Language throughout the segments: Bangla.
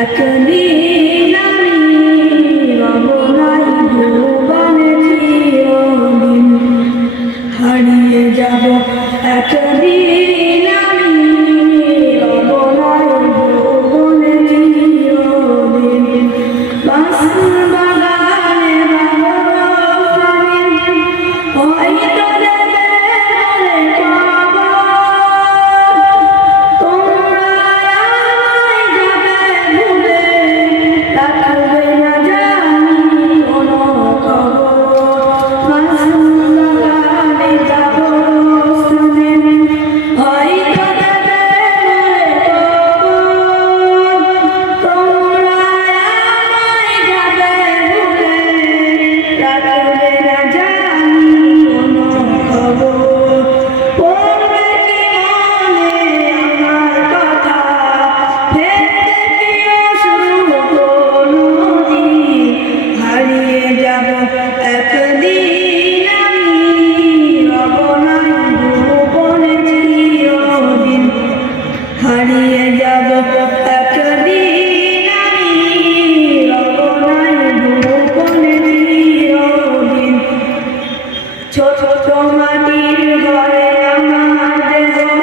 এক হারিয়ে যাব একদিন আমি রবনায় ভুবনে চিরদিন। ছোট ছোট মাটির ঘরে আমার দেহ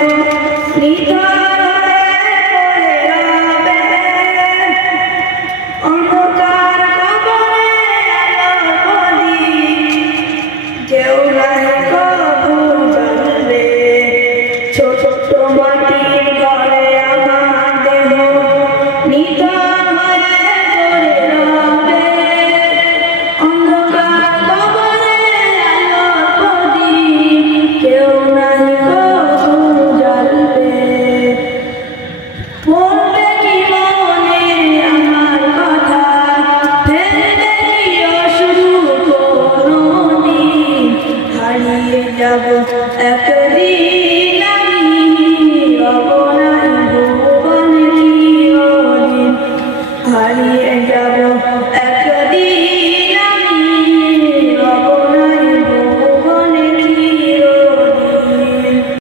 নিতার অন্ধকার কবরে আলো কেউ নাই কবর জানবে ছোট ছোট মাটি أكري لي ربك